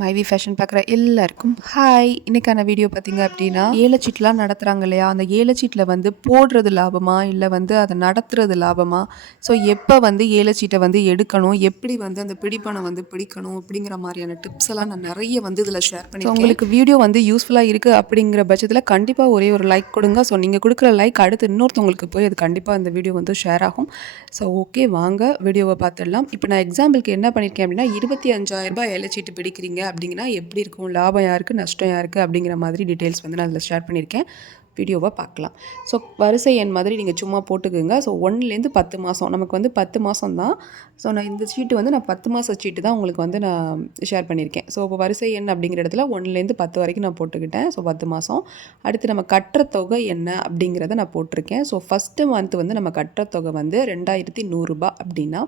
மைவி ஃபேஷன் பார்க்குற எல்லாருக்கும் ஹாய் இன்னைக்கான வீடியோ பார்த்தீங்க அப்படின்னா ஏலச்சீட்லாம் நடத்துகிறாங்க இல்லையா? அந்த ஏலச்சீட்டில் வந்து போடுறது லாபமா? இல்லை வந்து அதை நடத்துறது லாபமா? ஸோ எப்போ வந்து ஏலச்சீட்டை வந்து எடுக்கணும்? எப்படி வந்து அந்த பிடிப்பணம் வந்து பிடிக்கணும்? அப்படிங்கிற மாதிரியான டிப்ஸ் எல்லாம் நான் நிறைய வந்து இதில் ஷேர் பண்ணி உங்களுக்கு வீடியோ வந்து யூஸ்ஃபுல்லாக இருக்குது அப்படிங்கிற பட்சத்தில் கண்டிப்பாக ஒரே ஒரு லைக் கொடுங்க. ஸோ நீங்கள் கொடுக்குற லைக் அடுத்து இன்னொருத்தவங்களுக்கு போய் அது கண்டிப்பாக அந்த வீடியோ வந்து ஷேர் ஆகும். ஸோ ஓகே வாங்க வீடியோவை பார்த்துடலாம். இப்போ நான் எக்ஸாம்பிளுக்கு என்ன பண்ணியிருக்கேன் அப்படின்னா இருபத்தி அஞ்சாயிரம் ரூபாய் ஏலச்சீட்டு பிடிக்கிறீங்க. அப்படிங்கன்னா எப்படி இருக்கும்? லாபம் யாருக்கு? நஷ்டம் யாருக்கு? அப்படிங்கிற மாதிரி டீட்டெயில்ஸ் வந்து நான் அதில் ஷேர் பண்ணியிருக்கேன். வீடியோவை பார்க்கலாம். ஸோ வரிசை எண் மாதிரி நீங்கள் சும்மா போட்டுக்கோங்க. ஸோ ஒன்றுலேருந்து பத்து மாதம் நமக்கு வந்து பத்து மாதம் தான் ஸோ நான் இந்த சீட்டு வந்து நான் பத்து மாத சீட்டு தான் உங்களுக்கு வந்து நான் ஷேர் பண்ணியிருக்கேன். ஸோ இப்போ வரிசை எண் அப்படிங்கிற இடத்துல ஒன்றுலேருந்து பத்து வரைக்கும் நான் போட்டுக்கிட்டேன். ஸோ பத்து மாதம் அடுத்து நம்ம கட்டுற தொகை என்ன அப்படிங்கிறத நான் போட்டிருக்கேன். ஸோ ஃபஸ்ட்டு மந்த் வந்து நம்ம கட்டுற தொகை வந்து ரெண்டாயிரத்தி நூறுரூபா அப்படின்னா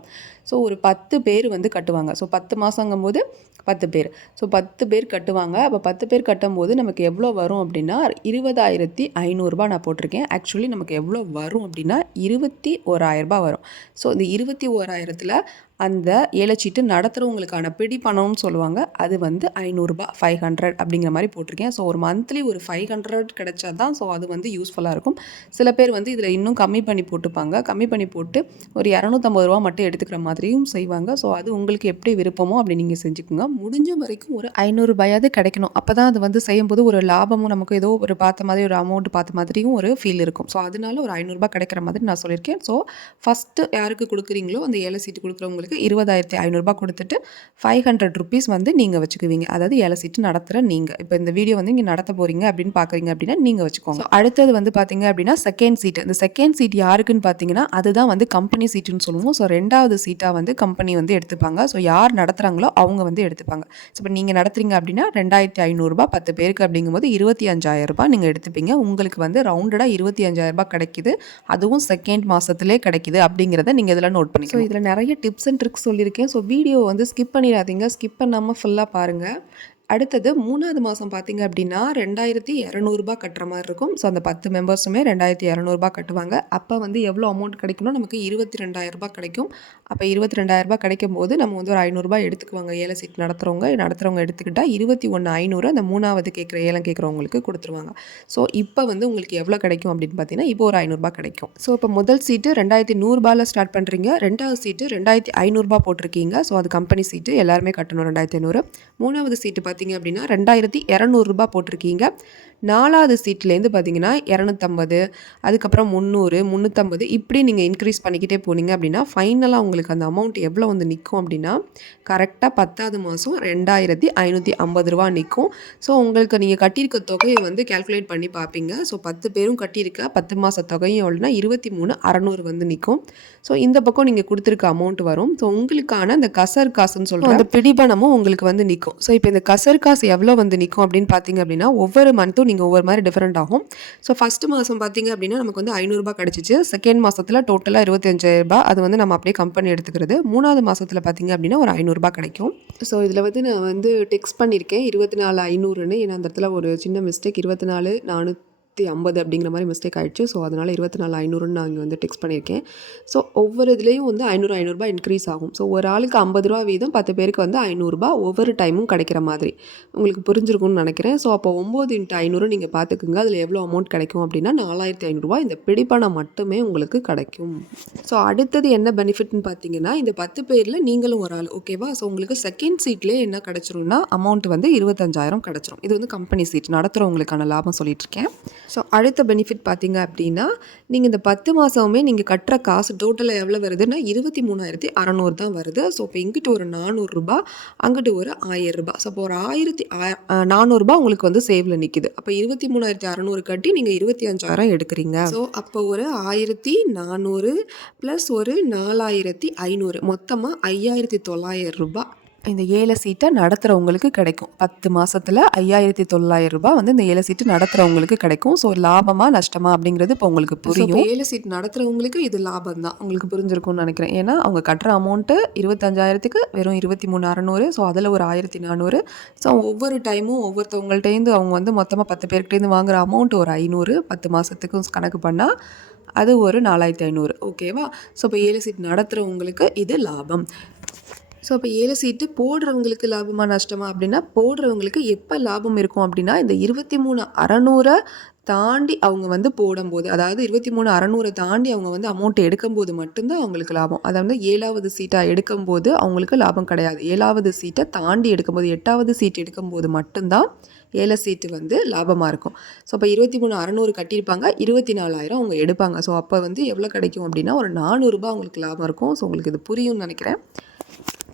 ஸோ ஒரு பத்து பேர் வந்து கட்டுவாங்க. ஸோ பத்து மாதங்கும் போது பத்து பேர். ஸோ பத்து பேர் கட்டுவாங்க. அப்போ பத்து பேர் கட்டும்போது நமக்கு எவ்வளோ வரும் அப்படின்னா இருபதாயிரத்தி ஐநூறுரூபா நான் போட்டிருக்கேன். ஆக்சுவலி நமக்கு எவ்வளோ வரும் அப்படின்னா இருபத்தி ஓராயிரரூபா வரும். ஸோ இந்த இருபத்தி ஓராயிரத்தில் அந்த ஏலச்சீட்டு நடத்துகிறவங்களுக்கான பிடி பணம்னு சொல்லுவாங்க. அது வந்து ஐநூறுரூபா ஃபைவ் ஹண்ட்ரட் அப்படிங்கிற மாதிரி போட்டிருக்கேன். ஸோ ஒரு மந்த்லி ஒரு ஃபைவ் ஹண்ட்ரட் கிடைச்சா தான் ஸோ அது வந்து யூஸ்ஃபுல்லாக இருக்கும். சில பேர் வந்து இதில் இன்னும் கம்மி பண்ணி போட்டுப்பாங்க. கம்மி பண்ணி போட்டு ஒரு இரநூத்தம்பது ரூபா மட்டும் எடுத்துக்கிற மாதிரியும் செய்வாங்க. ஸோ அது உங்களுக்கு எப்படி விருப்பமோ அப்படி நீங்கள் செஞ்சுக்கோங்க. முடிஞ்ச வரைக்கும் ஒரு ஐநூறுரூபாயாவது கிடைக்கணும். அப்போ தான் அது வந்து செய்யும்போது ஒரு லாபமும் நமக்கு ஏதோ ஒரு பார்த்த மாதிரி ஒரு அமௌண்ட் பார்த்த மாதிரியும் ஒரு ஃபீல் இருக்கும். ஸோ அதனால ஒரு ஐநூறுரூபா கிடைக்கிற மாதிரி நான் சொல்லியிருக்கேன். ஸோ ஃபஸ்ட்டு யாருக்கு கொடுக்குறீங்களோ அந்த ஏழை சீட்டு கொடுக்குறவங்களுக்கு இருபதாயிரத்தி ஐநூறுரூபா கொடுத்துட்டு ஃபைவ் ஹண்ட்ரட் ருபீஸ் வந்து நீங்கள் வச்சுக்குவீங்க. அதாவது ஏழை சீட்டு நடத்துகிற நீங்கள் இப்போ இந்த வீடியோ வந்து இங்கே நடத்த போகிறீங்க அப்படின்னு பார்க்குறீங்க அப்படின்னா நீங்கள் வச்சுக்கோங்க. அடுத்தது வந்து பார்த்தீங்க அப்படின்னா செகண்ட் சீட் இந்த செகண்ட் சீட் யாருக்குன்னு பார்த்தீங்கன்னா அதுதான் வந்து கம்பெனி சீட்டுன்னு சொல்லுவோம். ஸோ ரெண்டாவது சீட்டாக வந்து கம்பெனி வந்து எடுத்துப்பாங்க. ஸோ யார் நடத்துகிறாங்களோ அவங்க வந்து எடுத்துப்பாங்க. ஸோ இப்போ நீங்கள் நடத்துறீங்க அப்படின்னா ரெண்டாயிரத்தி ஐநூறுரூபா பத்து பேருக்கு அப்படிங்கும்போது இருபத்தி அஞ்சாயிரம் ரூபாய் நீங்கள் எடுத்துப்பீங்க. உங்களுக்கு வந்து ரவுண்டடாக இருபத்தி அஞ்சாயிரம் ரூபாய் கிடைக்குது. அதுவும் செகண்ட் மாதத்துலேயே கிடைக்குது அப்படிங்கிறத நீங்கள் இதில் நோட் பண்ணி ஸோ இதில் நிறைய டிப்ஸ் அண்ட் ட்ரிக்ஸ் சொல்லியிருக்கேன். ஸோ வீடியோ வந்து ஸ்கிப் பண்ணிடாதீங்க. ஸ்கிப் பண்ணாமல் ஃபுல்லாக பாருங்கள் அடுத்தது மூணாவது மாதம் பார்த்தீங்க அப்படின்னா ரெண்டாயிரத்தி இரநூறுபா கட்டுற மாதிரி இருக்கும். ஸோ அந்த பத்து மெம்பர்ஸுமே ரெண்டாயிரத்தி இரநூறுபா கட்டுவாங்க. அப்போ வந்து எவ்வளோ அமௌண்ட் கிடைக்கணும் நமக்கு இருபத்தி ரெண்டாயிரரூபா கிடைக்கும். அப்போ இருபத்தி ரெண்டாயிரரூபா கிடைக்கும் போது நம்ம வந்து ஒரு ஐநூறுரூபா எடுத்துக்குவாங்க. ஏழை சீட் நடத்துகிறவங்க நடத்துகிறவங்க எடுத்துக்கிட்டால் இருபத்தி ஒன்று ஐநூறு அந்த மூணாவது கேட்குற ஏலம் கேட்குறவங்களுக்கு கொடுத்துருவாங்க. ஸோ இப்போ வந்து உங்களுக்கு எவ்வளோ கிடைக்கும் அப்படின்னு பார்த்தீங்கன்னா இப்போ ஒரு ஐநூறுரூபா கிடைக்கும். ஸோ இப்போ முதல் சீட்டு ரெண்டாயிரத்தி நூறுரூபாவில் ஸ்டார்ட் பண்ணுறீங்க ரெண்டாவது சீட்டு ரெண்டாயிரத்தி ஐநூறுரூபா போட்டிருக்கீங்க. ஸோ அது கம்பெனி சீட்டு எல்லாருமே கட்டணும் ரெண்டாயிரத்தி ஐநூறு. மூணாவது சீட்டு பார்த்தீங்க அப்படின்னா ரெண்டாயிரத்தி இரநூறுபா போட்டிருக்கீங்க. நாலாவது சீட்லேருந்து பார்த்தீங்கன்னா இரநூத்தம்பது அதுக்கப்புறம் முந்நூறு முந்நூற்றம்பது இப்படி நீங்கள் இன்க்ரீஸ் பண்ணிக்கிட்டே போனீங்க அப்படின்னா ஃபைனலாக உங்களுக்கு அந்த அமௌண்ட் எவ்வளோ வந்து நிற்கும் அப்படின்னா கரெக்டாக பத்தாவது மாதம் ரெண்டாயிரத்தி ஐநூற்றி ஐம்பது ரூபா நிற்கும் ஸோ உங்களுக்கு நீங்கள் கட்டியிருக்க தொகையை வந்து கால்குலேட் பண்ணி பார்ப்பீங்க. ஸோ பத்து பேரும் கட்டியிருக்க பத்து மாத தொகையும் எவ்வளோனா இருபத்தி மூணு அறநூறு வந்து நிற்கும் ஸோ இந்த பக்கம் நீங்கள் கொடுத்துருக்க அமௌண்ட் வரும். ஸோ உங்களுக்கான அந்த கசர் காசுன்னு சொல்கிற அந்த பிடிபணமும் உங்களுக்கு வந்து நிற்கும் ஸோ இப்போ இந்த கசர் காசு எவ்வளோ வந்து நிற்கும் அப்படின்னு பார்த்தீங்க அப்படின்னா ஒவ்வொரு மந்த்தும் நீங்கள் ஒவ்வொரு மாதிரி டிஃப்ரெண்ட் ஆகும். ஸோ ஃபஸ்ட்டு மாதம் பார்த்தீங்க அப்படின்னா நமக்கு வந்து ஐநூறுரூபா கிடச்சிச்சு. செகண்ட் மாதத்தில் டோட்டலாக இருபத்தஞ்சாயிரரூபா அது வந்து நம்ம அப்படியே கம்பெனி எடுத்துக்கிறது. மூணாவது மாதத்தில் பார்த்தீங்க அப்படின்னா ஒரு ஐநூறுரூபா கிடைக்கும். ஸோ இதில் வந்து நான் வந்து டெக்ஸ்ட் பண்ணியிருக்கேன். இருபத்தி நாலு ஐநூறுன்னு. ஏன்னா அந்த இடத்துல ஒரு சின்ன மிஸ்டேக் இருபத்தி நாலு நானூற்றி ஐம்பது அப்படிங்கிற மாதிரி மிஸ்டேக் ஆகிடுச்சு ஸோ அதனால் இருபத்தி நாலு ஐநூறுன்னு நான் இங்கே வந்து டெக்ஸ்ட் பண்ணியிருக்கேன். ஸோ ஒவ்வொரு இதுலேயும் வந்து ஐநூறு ஐநூறுரூபா இன்க்ரீஸ் ஆகும். ஸோ ஒரு ஆளுக்கு ஐம்பது ரூபா வீதம் பத்து பேருக்கு வந்து ஐநூறுரூபா ஒவ்வொரு டைமும் கிடைக்கிற மாதிரி. உங்களுக்கு புரிஞ்சிருக்கும்னு நினைக்கிறேன். ஸோ அப்போ ஒம்பது இன்ட்டு ஐநூறு நீங்கள் பார்த்துக்குங்க. அதில் எவ்வளோ அமௌண்ட் கிடைக்கும் அப்படின்னா நாலாயிரத்தி ஐநூறுரூவா இந்த பிடிப்பணம் மட்டுமே உங்களுக்கு கிடைக்கும். ஸோ அடுத்தது என்ன பெனிஃபிட்னு பார்த்தீங்கன்னா இந்த பத்து பேரில் நீங்களும் ஒரு ஆள் ஓகேவா ஸோ உங்களுக்கு செகண்ட் சீட்லேயே என்ன கிடச்சிரும்னா அமௌண்ட் வந்து இருபத்தஞ்சாயிரம் கிடச்சிரும். இது வந்து கம்பெனி சீட் நடத்துகிறவங்களுக்கான லாபம் சொல்லிட்டு இருக்கேன். ஸோ அடுத்த பெனிஃபிட் பார்த்தீங்க அப்படின்னா நீங்கள் இந்த பத்து மாதமுமே நீங்கள் கட்டுற காசு டோட்டலாக எவ்வளோ வருதுன்னா இருபத்தி மூணாயிரத்தி அறநூறு தான் வருது. ஸோ இப்போ இங்கிட்டு ஒரு நானூறுரூபா அங்கிட்டு ஒரு ஆயிரரூபா ஸோ இப்போ ஒரு ஆயிரத்தி நானூறுரூபா உங்களுக்கு வந்து சேவில் நிற்கிது அப்போ இருபத்தி மூணாயிரத்தி அறநூறு கட்டி நீங்கள் இருபத்தி அஞ்சாயிரம் எடுக்கிறீங்க. ஸோ அப்போ ஒரு ஆயிரத்தி நானூறு ப்ளஸ் ஒரு நாலாயிரத்தி ஐநூறு. மொத்தமாக ஐயாயிரத்தி தொள்ளாயிரம் ரூபாய் இந்த ஏழை சீட்டை நடத்துகிறவங்களுக்கு கிடைக்கும். பத்து மாதத்தில் ஐயாயிரத்தி தொள்ளாயிரம் ரூபாய் வந்து இந்த ஏழை சீட்டு நடத்துகிறவங்களுக்கு கிடைக்கும். ஸோ லாபமா நஷ்டமா அப்படிங்கிறது இப்போ உங்களுக்கு புரியும். ஏழை சீட் நடத்துகிறவங்களுக்கு இது லாபம் தான் உங்களுக்கு புரிஞ்சிருக்கும்னு நினைக்கிறேன். ஏன்னா அவங்க கட்டுற அமௌண்ட்டு இருபத்தஞ்சாயிரத்துக்கு வெறும் இருபத்தி மூணு அறநூறு. ஸோ அதில் ஒரு ஆயிரத்தி நானூறு. ஸோ ஒவ்வொரு டைமும் ஒவ்வொருத்தவங்கள்ட்டேருந்து அவங்க வந்து மொத்தமாக பத்து பேர்கிட்டேருந்து வாங்குற அமௌண்ட் ஒரு ஐநூறு. பத்து மாதத்துக்கும் கணக்கு பண்ணால் அது ஒரு நாலாயிரத்தி ஐநூறு. ஓகேவா ஸோ இப்போ ஏழு சீட் நடத்துகிறவங்களுக்கு இது லாபம். ஸோ அப்போ ஏழு சீட்டு போடுறவங்களுக்கு லாபமா நஷ்டமா? அப்படின்னா போடுறவங்களுக்கு எப்போ லாபம் இருக்கும் அப்படின்னா இந்த இருபத்தி மூணு அறநூறை தாண்டி அவங்க வந்து போடும்போது அதாவது இருபத்தி மூணு அறநூறை தாண்டி அவங்க வந்து அமௌண்ட் எடுக்கும்போது மட்டும்தான் அவங்களுக்கு லாபம். அதை வந்து ஏழாவது சீட்டாக எடுக்கும்போது அவங்களுக்கு லாபம் கிடையாது. ஏழாவது சீட்டை தாண்டி எடுக்கும்போது எட்டாவது சீட் எடுக்கும்போது மட்டும்தான் ஏழை சீட்டு வந்து லாபமாக இருக்கும். ஸோ அப்போ இருபத்தி மூணு அறநூறு கட்டியிருப்பாங்க இருபத்தி நாலாயிரம் அவங்க எடுப்பாங்க. ஸோ அப்போ வந்து எவ்வளோ கிடைக்கும் அப்படின்னா ஒரு நானூறுரூபா அவங்களுக்கு லாபம் இருக்கும். ஸோ உங்களுக்கு இது புரியும்னு நினைக்கிறேன்.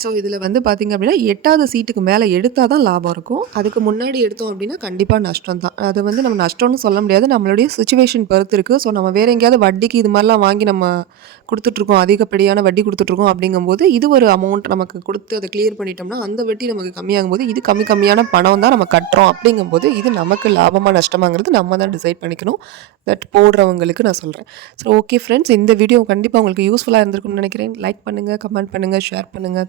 ஸோ இதில் வந்து பார்த்திங்க அப்படின்னா எட்டாவது சீட்டுக்கு மேலே எடுத்தால் தான் லாபம் இருக்கும். அதுக்கு முன்னாடி எடுத்தோம் அப்படின்னா கண்டிப்பாக நஷ்டம் தான். அது வந்து நம்ம நஷ்டம்னு சொல்ல முடியாது. நம்மளுடைய சுச்சுவேஷன் பொறுத்து இருக்குது ஸோ நம்ம வேறு எங்கேயாவது வட்டிக்கு இது மாதிரிலாம் வாங்கி நம்ம கொடுத்துட்ருக்கோம். அதிகப்படியான வட்டி கொடுத்துட்ருக்கோம் அப்படிங்கும்போது இது ஒரு அமௌண்ட் நமக்கு கொடுத்து அதை கிளியர் பண்ணிட்டோம்னா அந்த வட்டி நமக்கு கம்மியாகும் போது இது கம்மி கம்மியான பணம் தான் நம்ம கட்டுறோம் அப்படிங்கும்போது இது நமக்கு லாபமாக நஷ்டமாங்கிறது நம்ம தான் டிசைட் பண்ணிக்கணும். தட் போடுறவங்களுக்கு நான் சொல்கிறேன் ஸோ ஓகே ஃப்ரெண்ட்ஸ் இந்த வீடியோ கண்டிப்பாக உங்களுக்கு யூஸ்ஃபுல்லாக இருந்திருக்கும்னு நினைக்கிறேன். லைக் பண்ணுங்கள் கமெண்ட் பண்ணுங்கள் ஷேர் பண்ணுங்கள்